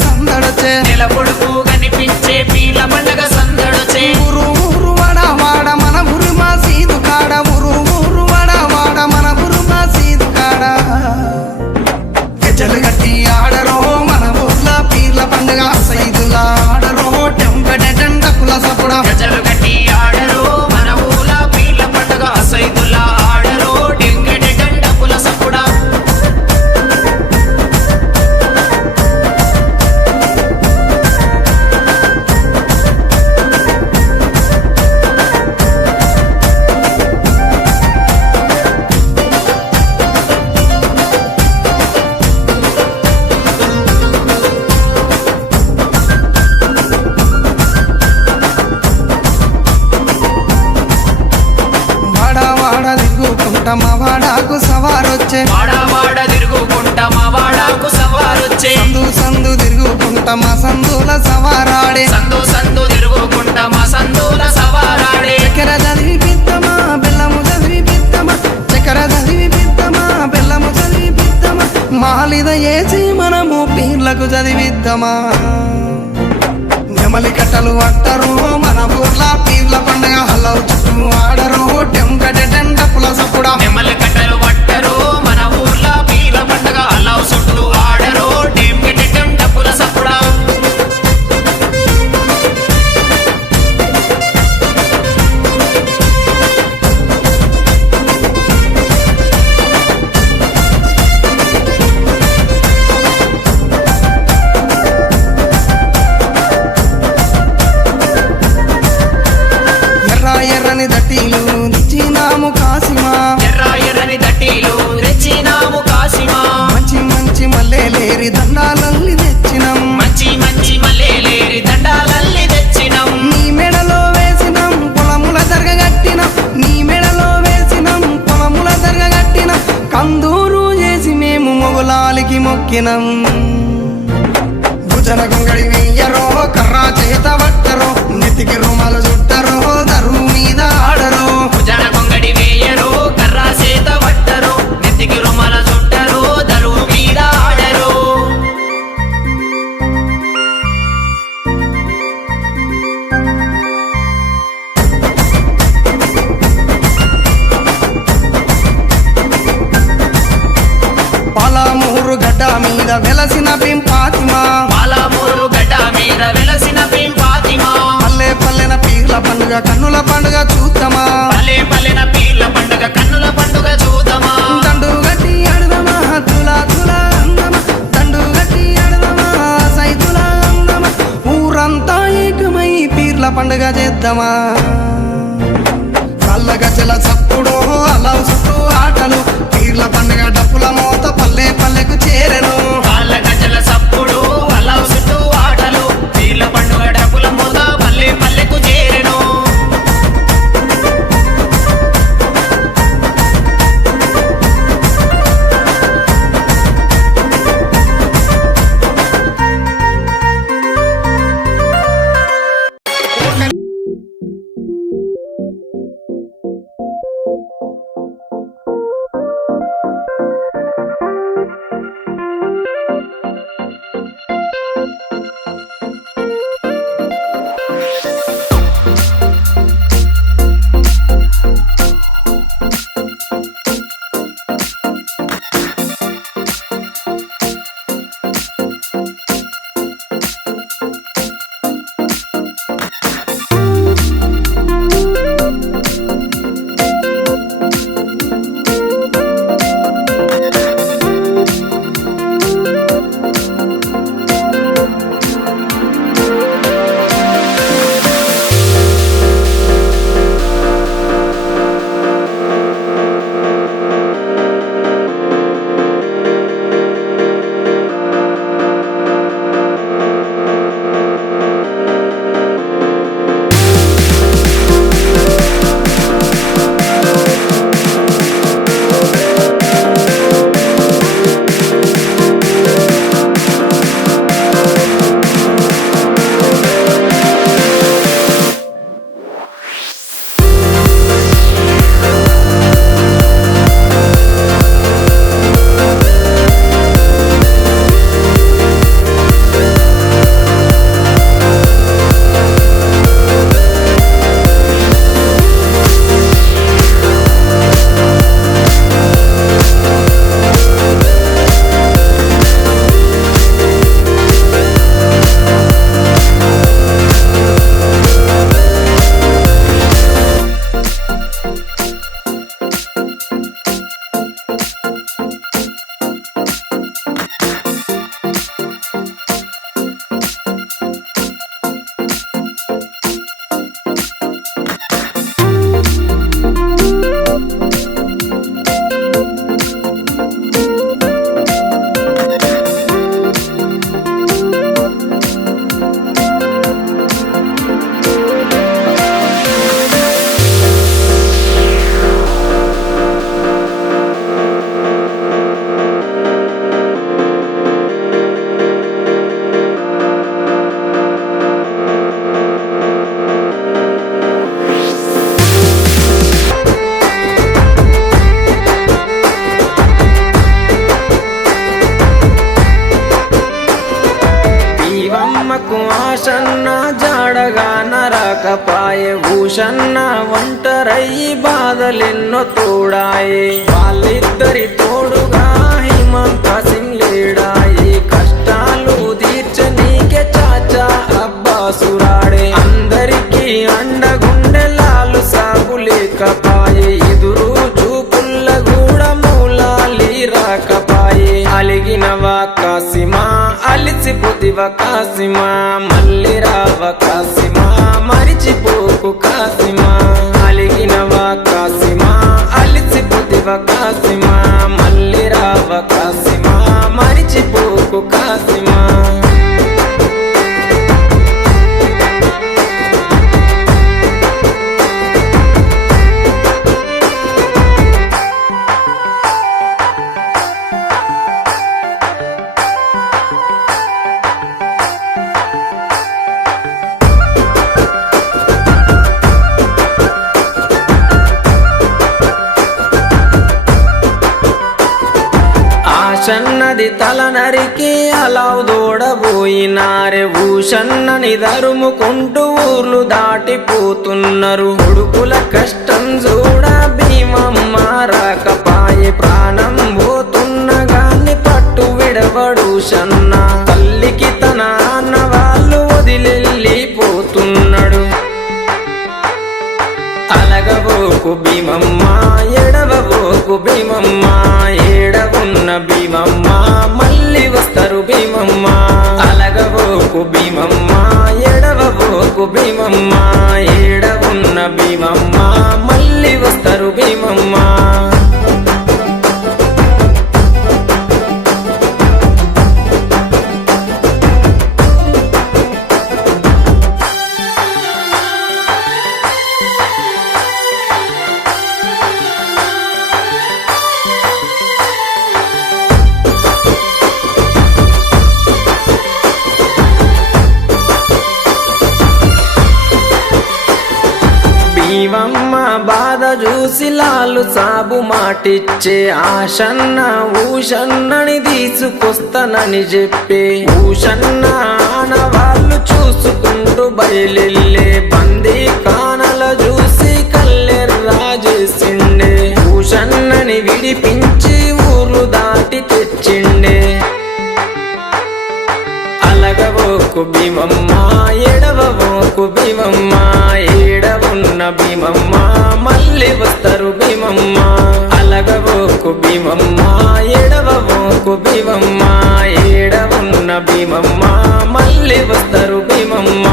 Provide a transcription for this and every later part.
సందడొచ్చే నెల పొడుగు కనిపించే పీర్ల పండగ సందడొచ్చే ఊరు ఊరు వాడ వాడ మన ఊరు మా సీదు కాడ ఊరు ఊరు వాడ వాడ మన ఊరు మా సీదు కాడ గజ్జలు గట్టి ఆడరో మన ఊర్ల పీర్ల పండుగ సైదులా ఆడరో టెంకటెండకుల సపుడ గజలు గట్టి ఆడరో మన ఊల పీర్ల పండగ సైదుల్లా ఆడరో డెంగెడ గండపుల సపుడా వాడ వాడ తిరుగుకుంటా మా వాడాకు సవారొచ్చే వాడ వాడ తిరుగుకుంటా మా వాడకు సవారొచ్చే సందు సందు తిరుగుకుంటా మా సందుల సవారాడే సందు సందు తిరుగుకుంటా మా సందుల సవారాడే చక్కెర చదివి పిత్తమా బెల్లము చదివి పిత్తమా చక్కెర చదివి పిత్తమా బెల్లము చదివి పిత్తమా మాలిద ఏసి మనము పీర్లకు చదివిద్దామా నెమలి కట్టలు అట్టరు మన ఊర్ల పీర్ల పండుగ హలవు చుట్టూ ఆడరు టెంకటెండపుల సపుడా నెమలి కట్టలు పట్టరు మన ఊర్ల పీర్ల పండగ అల్లావు చుట్టూ ఆడరో డెంగెడ గండపుల సపుడా ఎర్ర ఎర్రని దట్టీలు నిచ్చినాము కాసిమా ఎర్ర ఎర్రని దట్టీలు తెచ్చినాము కాసిమా మంచి మంచి మల్లెలేరి దండాలల్లి తెచ్చినాం మంచి మంచి మల్లెలేరి దండాలల్లి తెచ్చినాం నీ మెడలో వేసినాం పొలముల జరగగట్టినాం నీ మెడలో వేసినాం పొలముల జరగగట్టినాం కందూరు చేసి మేము మొగులాలికి మొక్కినాం భుజన గొంగడి వెయ్యరో కర్రా చేత పట్టరో నెత్తికి రుమాలు చుట్టరో దరువు మీద ఆడరో భుజన కొంగడి వేయరు కర్రా సేత పట్టరు నెత్తికి రుమాల చుట్టరు దరువు మీద ఆడరు పాలమూరు గడ్డ మీద వెలసిన పింపాతిమా పాలమూరు గడ్డ మీద వెలసిన పింపాతిమా పల్లె పల్లెన పీర్ల పండుగ కన్నుల పండుగ చూద్దామా పల్లె పల్లెన పీర్ల పండుగ కన్నుల పండుగ చూద్దామా దండు గట్టి ఆడదమా తులా తులా అందమా దండు గట్టి ఆడదమా సైతులా అందమా ఊరంతా ఏకమై పీర్ల పండుగ చేద్దామా కళ్ళ గజల చప్పుడు అలా చుట్టూ ఆటలు పీర్ల పండుగ డప్పుల మోత పల్లె పల్లెకు చేరెను కాళ్ళ గజల సప్పుడు అల్లావు చుట్టూ ఆటలు పీర్ల పండుగ డప్పుల మోత పల్లె పల్లెకు చేరెను రాకపాయే భూషన్న ఒంటరయ్యి బాధలెన్నో తోడాయే వాళ్ళిద్దరి తోడుగా హిమంత సింగ్ లేడాయి కష్టాలు తీర్చనీకే చాచా అబ్బాసురాడే అందరికీ అండగుండె లాలు సాగు లేకపాయే ఎదురు చూపుల్ల కూడా మూలాలి రాకపాయే అలిగినవా కాసిమా అలిసిపోతివ కాసిమా మళ్ళీ రావ కాసిమా మరిచిపోకు కాసిమా అలిగినవా కాసిమా అలిసిపోతివ కాసిమా మళ్ళీ రావ కాసిమా మరిచిపోకు కాసిమా ఆశన్నది తల నరికి అలావు దూడబోయినారే భూషన్నని దరుముకుంటూ ఊర్లు దాటిపోతున్నారు కొడుకుల కష్టం చూడ భీమమ్మ రాకపాయే ప్రాణం పోతున్న గాని పట్టు విడవడు షన్న తల్లికి తన అన్న వాళ్ళు వదిలెళ్ళిపోతున్నాడు అలగబోకు భీమమ్మ ఎడవబోకు భీమమ్మ ఏడవున్న భీమమ్మ మళ్ళీ వస్తారు భీమమ్మ అలగబోకు భీమమ్మ ఎడవబోకు భీమమ్మ ఏడవున్న భీమమ్మ మళ్ళీ వస్తారు భీమమ్మ భీమమ్మ బాధ చూసి లాలు సాబు మాటిచ్చే ఆశన్న ఊషన్నని తీసుకొస్తానని చెప్పే ఊషన్న ఆనవాళ్ళు చూసుకుంటూ బయలెళ్ళే బందీ కానల చూసి కల్లెర్రా చేసిండే ఊషన్నని విడిపించి ఊర్లు దాటి తెచ్చిండే అలగబోకు భీమమ్మ ఎడవబోకు భీమమ్మ ఏడవున్న భీమమ్మ మళ్ళీ వస్తారు భీమమ్మ అలగబోకు భీమమ్మ ఎడవబోకు భీమమ్మ ఏడవున్న భీమమ్మ మళ్ళీ వస్తారు భీమమ్మ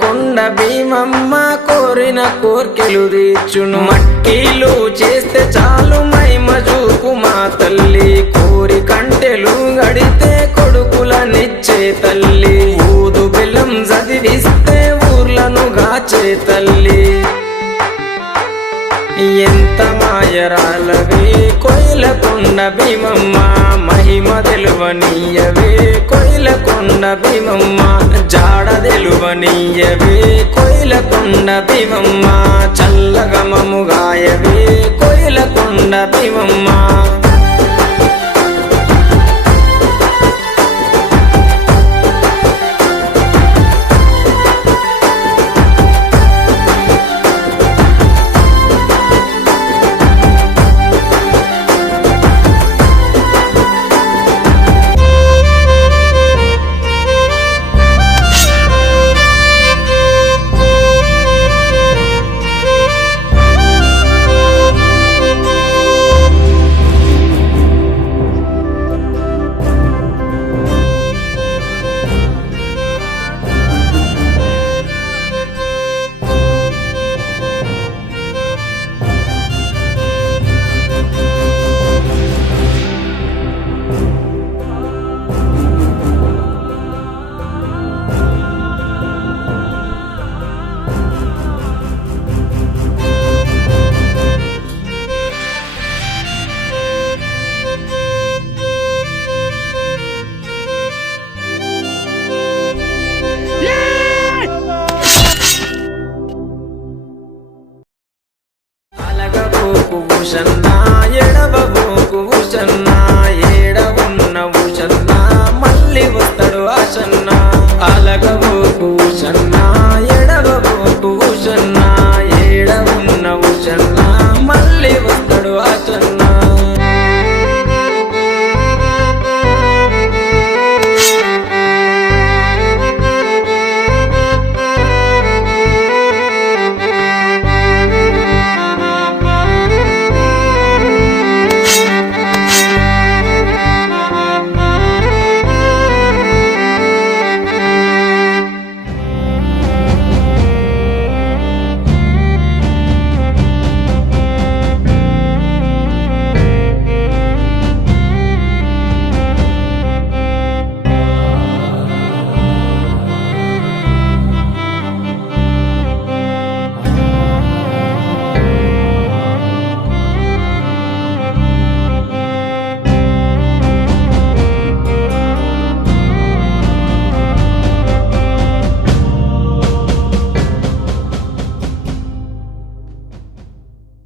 కొండ భీమమ్మ కోరిన కోర్కెలు తీర్చును మట్టిలు చేస్తే చాలు మైమ చూపు మా తల్లి కోరి కంటెలు గడితే కొడుకులనిచ్చే తల్లి ఊదు బెల్లం చదివిస్తే ఊర్లను గాచే తల్లి ఎంత మాయరాలవే కొయిలకొండ భీమమ్మ మహిమ తెలువనీయవే కొయిలకొండ భీమమ్మ జాడ తెలువనీయవే కొయిలకొండ భీమమ్మ చల్లగమము గాయవే కొయిలకొండ భీమమ్మ ఊషన్న ఎడవబోకు ఊషన్న ఏడ ఉన్న ఊషన్న మళ్ళీ వస్తాడు ఆశన్న అలగబోకు ఊషన్న